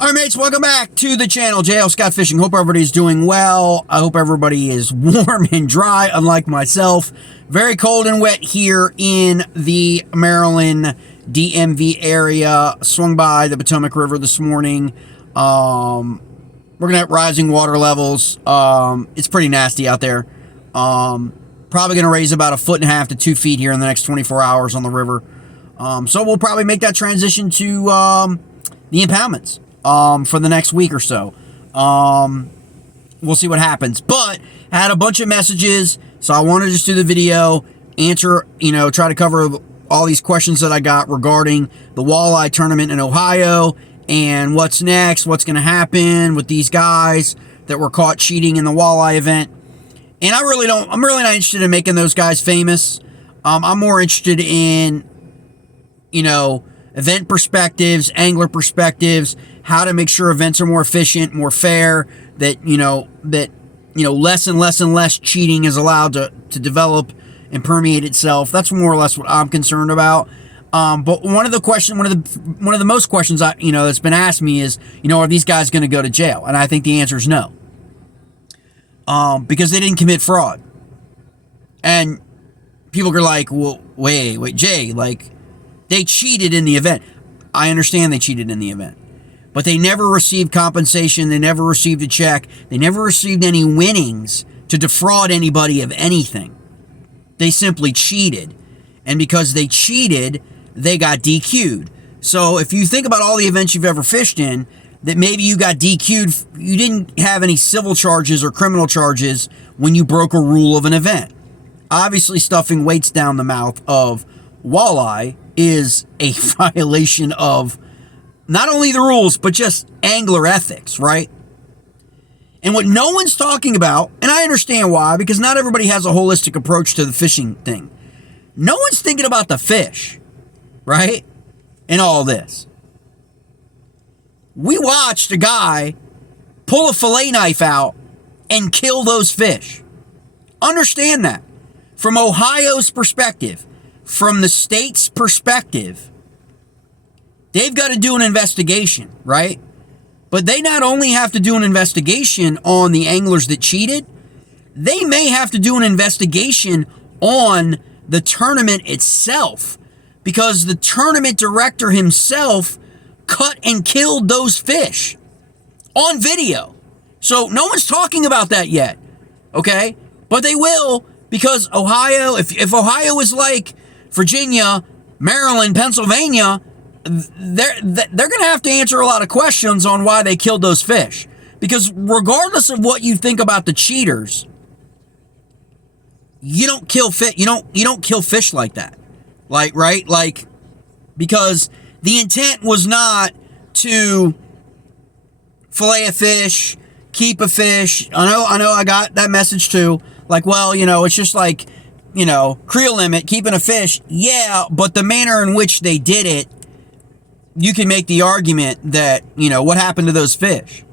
All right, mates, welcome back to the channel. JL Scott Fishing. Hope everybody's doing well. I hope everybody is warm and dry, unlike myself. Very cold and wet here in the Maryland DMV area. Swung by the Potomac River this morning. We're going to have rising water levels. It's pretty nasty out there. Probably going to raise about 1.5 to 2 feet here in the next 24 hours on the river. So we'll probably make that transition to the impoundments for the next week or so. We'll see what happens. But I had a bunch of messages, so I want to just do the video, answer, try to cover all these questions that I got regarding the walleye tournament in Ohio and what's next, what's going to happen with these guys that were caught cheating in the walleye event. And I'm really not interested in making those guys famous. I'm more interested in, event perspectives, angler perspectives, how to make sure events are more efficient, more fair, that, less and less cheating is allowed to develop and permeate itself. That's more or less what I'm concerned about. But one of the most questions that's been asked me is, are these guys going to go to jail? And I think the answer is no. Because they didn't commit fraud. And people are like, well, wait, Jay, they cheated in the event. I understand they cheated in the event. But they never received compensation. They never received a check. They never received any winnings to defraud anybody of anything. They simply cheated. And because they cheated, they got DQ'd. So if you think about all the events you've ever fished in, that maybe you got DQ'd, you didn't have any civil charges or criminal charges when you broke a rule of an event. Obviously, stuffing weights down the mouth of walleye is a violation of not only the rules, but just angler ethics, right? And what no one's talking about, and I understand why, because not everybody has a holistic approach to the fishing thing. No one's thinking about the fish, right? In all this. We watched a guy pull a fillet knife out and kill those fish. Understand that. From Ohio's perspective, from the state's perspective, they've got to do an investigation, right? But they not only have to do an investigation on the anglers that cheated, they may have to do an investigation on the tournament itself, because the tournament director himself cut and killed those fish on video. So no one's talking about that yet, okay? But they will, because Ohio, if Ohio is like Virginia, Maryland, Pennsylvania, they're going to have to answer a lot of questions on why they killed those fish. Because regardless of what you think about the cheaters, you don't kill fish. You don't kill fish like that, right? Because the intent was not to fillet a fish, keep a fish. I know. I got that message too. It's just creel limit, keeping a fish. Yeah, but the manner in which they did it, you can make the argument that, what happened to those fish.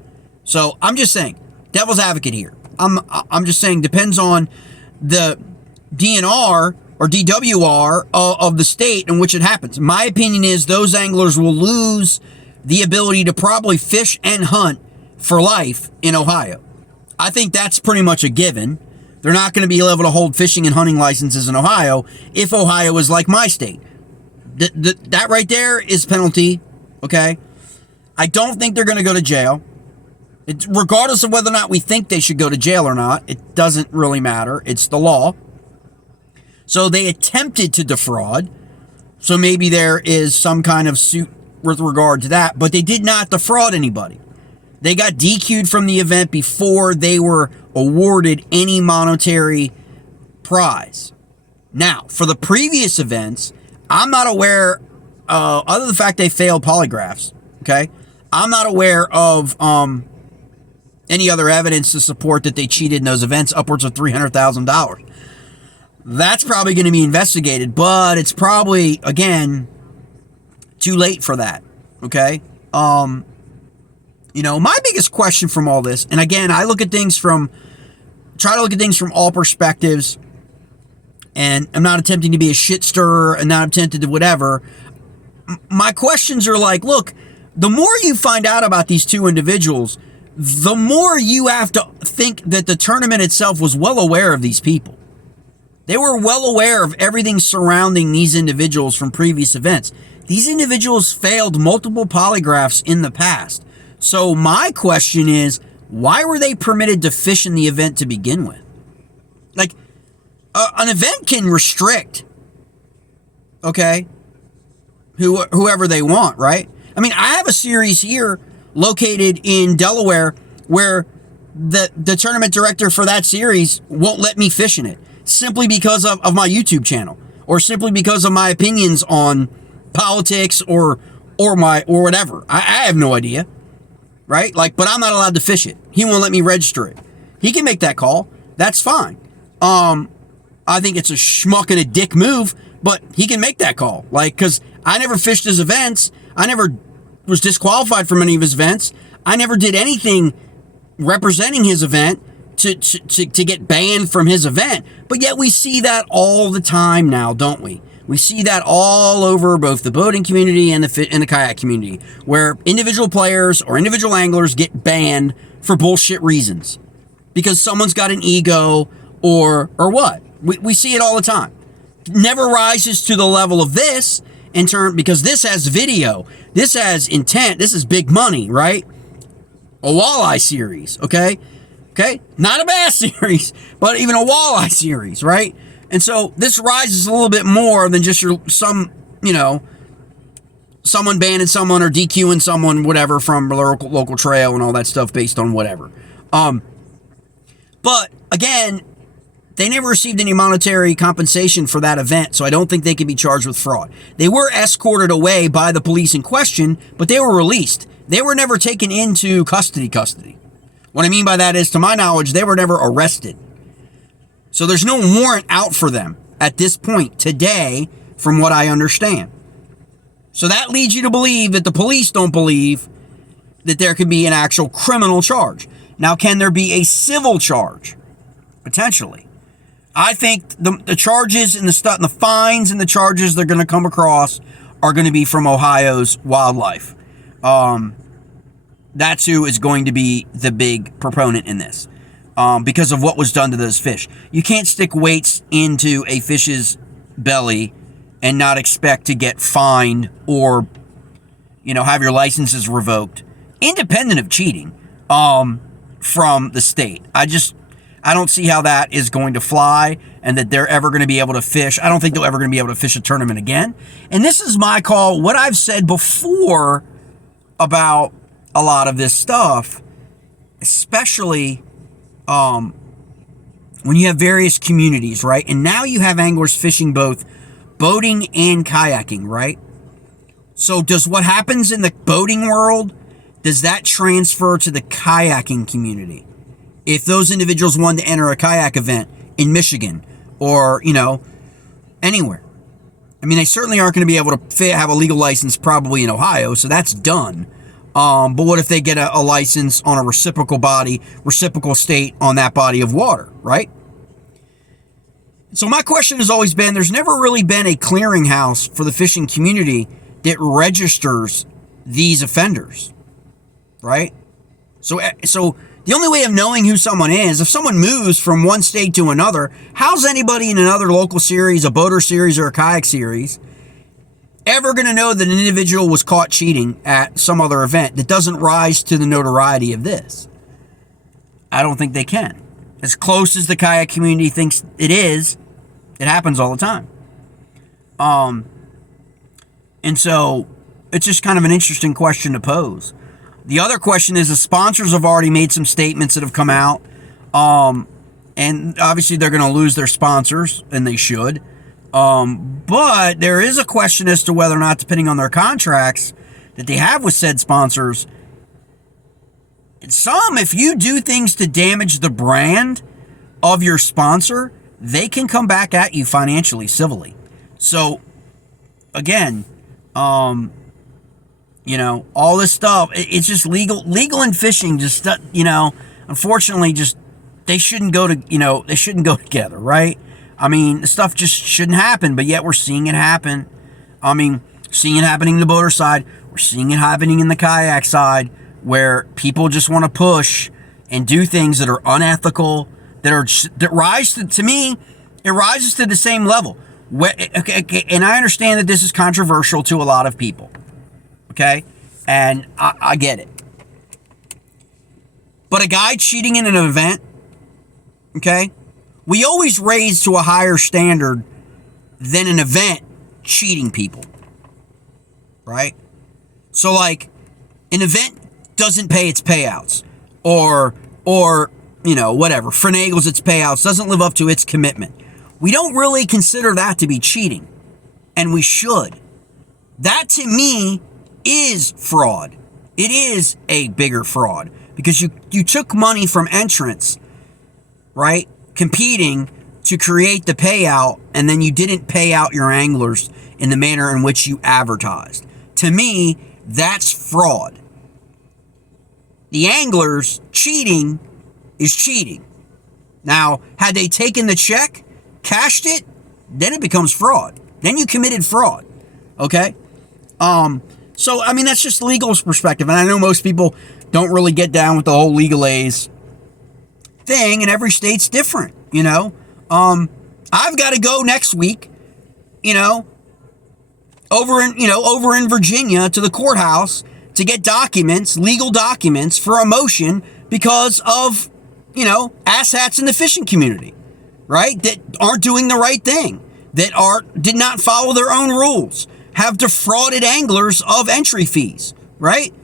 So I'm just saying, devil's advocate here. I'm just saying, depends on the DNR or DWR of the state in which it happens. My opinion is those anglers will lose the ability to probably fish and hunt for life in Ohio. I think that's pretty much a given. They're not going to be able to hold fishing and hunting licenses in Ohio if Ohio is like my state. That right there is penalty, okay? I don't think they're going to go to jail. Regardless of whether or not we think they should go to jail or not, it doesn't really matter. It's the law. So they attempted to defraud. So maybe there is some kind of suit with regard to that. But they did not defraud anybody. They got DQ'd from the event before they were awarded any monetary prize. Now, for the previous events, I'm not aware, other than the fact they failed polygraphs, okay? I'm not aware of any other evidence to support that they cheated in those events, upwards of $300,000. That's probably going to be investigated, but it's probably, again, too late for that, okay? My biggest question from all this, and again, I try to look at things from all perspectives, and I'm not attempting to be a shit stirrer and not attempted to whatever. My questions are look, the more you find out about these two individuals, the more you have to think that the tournament itself was well aware of these people. They were well aware of everything surrounding these individuals from previous events. These individuals failed multiple polygraphs in the past. So my question is, why were they permitted to fish in the event to begin with? Like, an event can restrict, okay, whoever they want, right? I mean, I have a series here located in Delaware where the tournament director for that series won't let me fish in it simply because of my YouTube channel, or simply because of my opinions on politics or whatever. I have no idea, right? Like, but I'm not allowed to fish it. He won't let me register it. He can make that call. That's fine. I think it's a schmuck and a dick move, but he can make that call. Like, because I never fished his events. I never was disqualified from any of his events. I never did anything representing his event to get banned from his event. But yet we see that all the time now, don't we? We see that all over both the boating community and the kayak community, where individual players or individual anglers get banned for bullshit reasons because someone's got an ego or what. We see it all the time. Never rises to the level of this because this has video, this has intent, this is big money, right? A walleye series, okay? Not a bass series, but even a walleye series, right? And so this rises a little bit more than just someone banning someone or DQing someone, whatever, from the local trail and all that stuff based on whatever. But again, they never received any monetary compensation for that event, so I don't think they can be charged with fraud. They were escorted away by the police in question, but they were released. They were never taken into custody. What I mean by that is, to my knowledge, they were never arrested. So there's no warrant out for them at this point today, from what I understand. So that leads you to believe that the police don't believe that there could be an actual criminal charge. Now, can there be a civil charge? Potentially. I think the charges and the fines and the charges they're going to come across are going to be from Ohio's wildlife. That's who is going to be the big proponent in this, because of what was done to those fish. You can't stick weights into a fish's belly and not expect to get fined or, have your licenses revoked, independent of cheating, from the state. I don't see how that is going to fly, and that they're ever going to be able to fish. I don't think they're ever going to be able to fish a tournament again. And this is my call. What I've said before about a lot of this stuff, especially when you have various communities, right? And now you have anglers fishing both boating and kayaking, right? So does what happens in the boating world, does that transfer to the kayaking community? If those individuals wanted to enter a kayak event in Michigan or, anywhere. I mean, they certainly aren't going to be able to have a legal license probably in Ohio, so that's done. But what if they get a license on a reciprocal state on that body of water, right? So my question has always been, there's never really been a clearinghouse for the fishing community that registers these offenders, right? So the only way of knowing who someone is, if someone moves from one state to another, how's anybody in another local series, a boater series or a kayak series, ever going to know that an individual was caught cheating at some other event that doesn't rise to the notoriety of this? I don't think they can. As close as the kayak community thinks it is, it happens all the time. And so it's just kind of an interesting question to pose. The other question is, the sponsors have already made some statements that have come out. And obviously they're going to lose their sponsors, and they should. But there is a question as to whether or not, depending on their contracts that they have with said sponsors, if you do things to damage the brand of your sponsor, they can come back at you financially, civilly. So, again, all this stuff, it's just legal and fishing, just, unfortunately, just, they shouldn't go together, right? I mean, the stuff just shouldn't happen, but yet we're seeing it happen. I mean, Seeing it happening in the boater side. We're seeing it happening in the kayak side, where people just want to push and do things that are unethical, that rise to me, it rises to the same level. And I understand that this is controversial to a lot of people, okay? And I get it. But a guy cheating in an event, okay, we always raise to a higher standard than an event cheating people, right? So, like, an event doesn't pay its payouts, or whatever, finagles its payouts, doesn't live up to its commitment. We don't really consider that to be cheating, and we should. That, to me, is fraud. It is a bigger fraud, because you took money from entrants, right, competing to create the payout, and then you didn't pay out your anglers in the manner in which you advertised. To me, that's fraud. The anglers cheating is cheating. Now, had they taken the check, cashed it, then it becomes fraud. Then you committed fraud. Okay? So, I mean, that's just legal's perspective. And I know most people don't really get down with the whole legalese thing, and every state's different, you know? I've got to go next week, over in Virginia to the courthouse to get documents, legal documents for a motion because of, asshats in the fishing community, right? That aren't doing the right thing, that did not follow their own rules, have defrauded anglers of entry fees, right?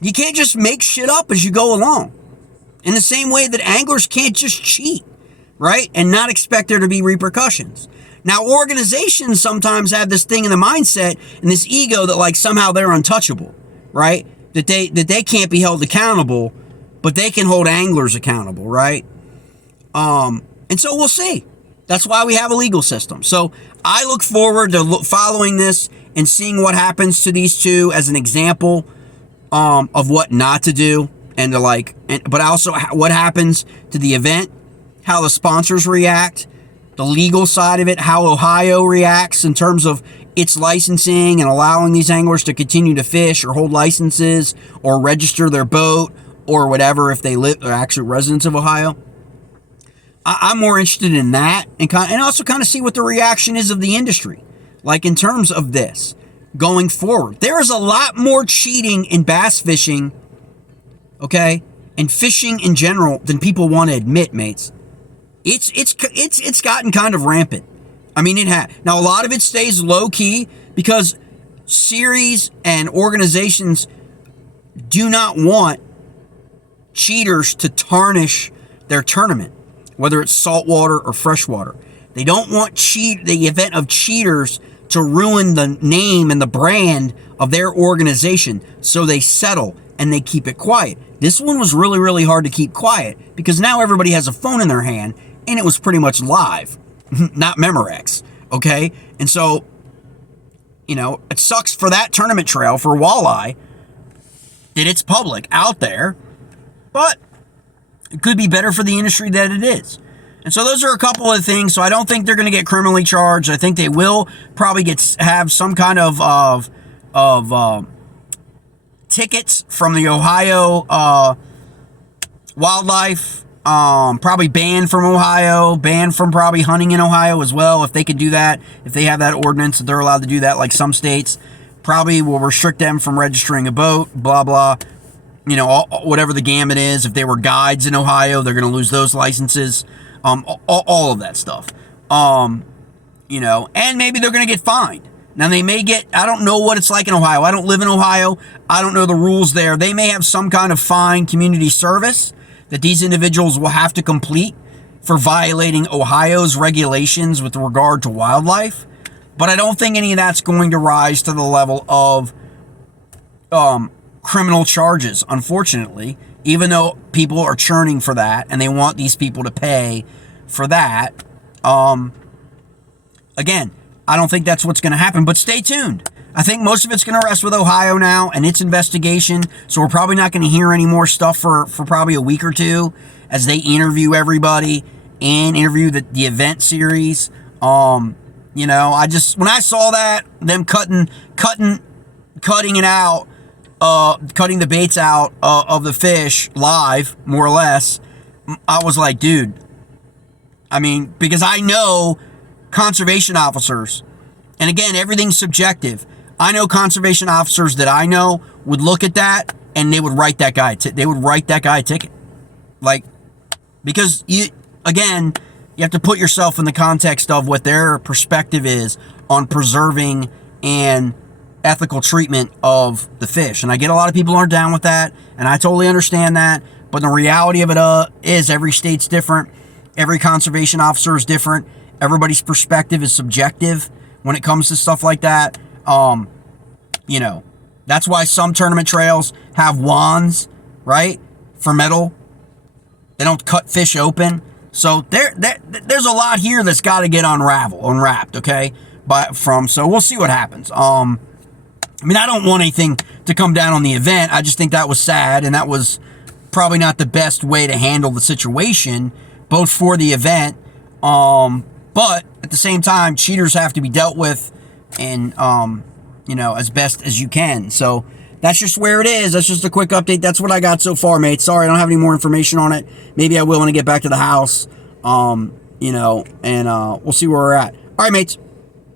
You can't just make shit up as you go along. In the same way that anglers can't just cheat, right? And not expect there to be repercussions. Now, organizations sometimes have this thing in the mindset and this ego that, like, somehow they're untouchable, right? That they can't be held accountable, but they can hold anglers accountable, right? And so we'll see. That's why we have a legal system. So I look forward to following this and seeing what happens to these two as an example of what not to do, and but also what happens to the event, how the sponsors react, the legal side of it, how Ohio reacts in terms of its licensing and allowing these anglers to continue to fish or hold licenses or register their boat or whatever if they live are actually residents of Ohio. I'm more interested in that, and also kind of see what the reaction is of the industry, like in terms of this going forward. There is a lot more cheating in bass fishing, okay, and fishing in general than people want to admit, mates. It's gotten kind of rampant. I mean, it has. Now, a lot of it stays low key because series and organizations do not want cheaters to tarnish their tournament, whether it's saltwater or freshwater. They don't want the event of cheaters to ruin the name and the brand of their organization, so they settle and they keep it quiet. This one was really, really hard to keep quiet because now everybody has a phone in their hand, and it was pretty much live, not Memorex, okay? And so, it sucks for that tournament trail for Walleye that it's public out there, but it could be better for the industry that it is. And so those are a couple of things. So I don't think they're going to get criminally charged. I think they will probably have some kind of tickets from the Ohio wildlife. Probably banned from Ohio, banned from probably hunting in Ohio as well. If they could do that, if they have that ordinance that they're allowed to do that, like some states, probably will restrict them from registering a boat, blah, blah. Whatever the gamut is. If they were guides in Ohio, they're going to lose those licenses. All of that stuff. And maybe they're going to get fined. Now, they may get, I don't know what it's like in Ohio. I don't live in Ohio. I don't know the rules there. They may have some kind of fine community service that these individuals will have to complete for violating Ohio's regulations with regard to wildlife. But I don't think any of that's going to rise to the level of criminal charges, unfortunately, even though people are churning for that and they want these people to pay for that. Again, I don't think that's what's going to happen, but stay tuned. I think most of it's going to rest with Ohio now and its investigation, so we're probably not going to hear any more stuff for probably a week or two as they interview everybody and interview the event series. You know, when I saw that, them cutting it out, cutting the baits out of the fish live, more or less, I was like, dude, I mean, because I know conservation officers, and again, everything's subjective. I know conservation officers that I know would look at that and they would write that guy a ticket. Like, because you have to put yourself in the context of what their perspective is on preserving and ethical treatment of the fish. And I get a lot of people aren't down with that, and I totally understand that. But the reality of it is every state's different. Every conservation officer is different. Everybody's perspective is subjective when it comes to stuff like that. You know, that's why some tournament trails have wands, right, for metal. They don't cut fish open. So there's a lot here that's got to get unwrapped, okay? So we'll see what happens. I mean, I don't want anything to come down on the event. I just think that was sad, and that was probably not the best way to handle the situation, both for the event, but at the same time, cheaters have to be dealt with, and you know, as best as you can. So that's just where it is. That's just a quick update. That's what I got so far, mate. Sorry, I don't have any more information on it. Maybe I will when I get back to the house. You know, and we'll see where we're at. All right, mates.